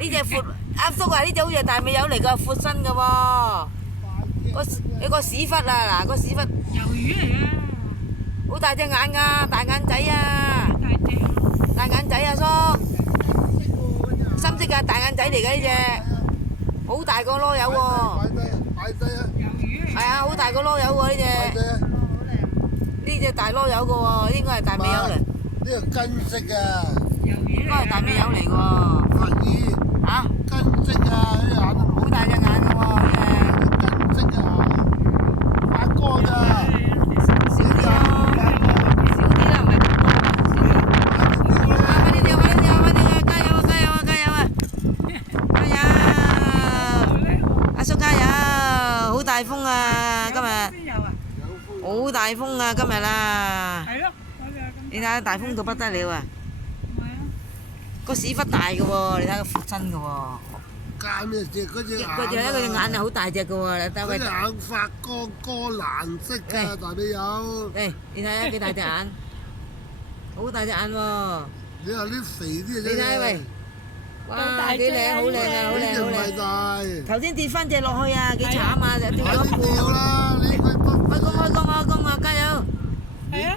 呢只闊阿叔啊，呢只好似大尾友嚟㗎，闊身㗎喎。你個屎忽啊，嗱個屎忽。魷魚嚟啊！好大隻眼㗎，大眼仔啊！大眼仔啊，叔。深色㗎，大眼仔嚟㗎呢只，好大個籮柚喎。係啊，好大個籮柚喎呢只。呢只大籮柚㗎喎，應該係大尾友嚟。呢個金色啊！應該係大尾友嚟㗎喎。咦？嚇？金色啊！啲眼好大隻眼㗎喎，呢隻金色啊！發光㗎。少啲咯，少啲啦，唔係咁多啊，快啲跳，快啲跳，快啲跳，加油啊，加油啊，加油啊！加油！阿叔加油！好大風啊，今日。好大風啊，今日啦！係咯，你睇下大風到不得了啊！個屎忽大嘅喎，你睇個闊身嘅喎。間咩隻嗰隻眼？嗰隻眼係好大隻嘅喎，你睇嗰隻眼發光光藍色㗎，大尾友。誒，你睇下幾大隻眼，好大隻眼喎！你話啲肥啲嘅啫。你睇喂，哇，幾靚，好靚啊，好靚，好靚！大。頭先跌翻隻落去啊，幾慘啊，就跌咗一半。快啲跳啦！你佢不。開工啊，加油！係啊！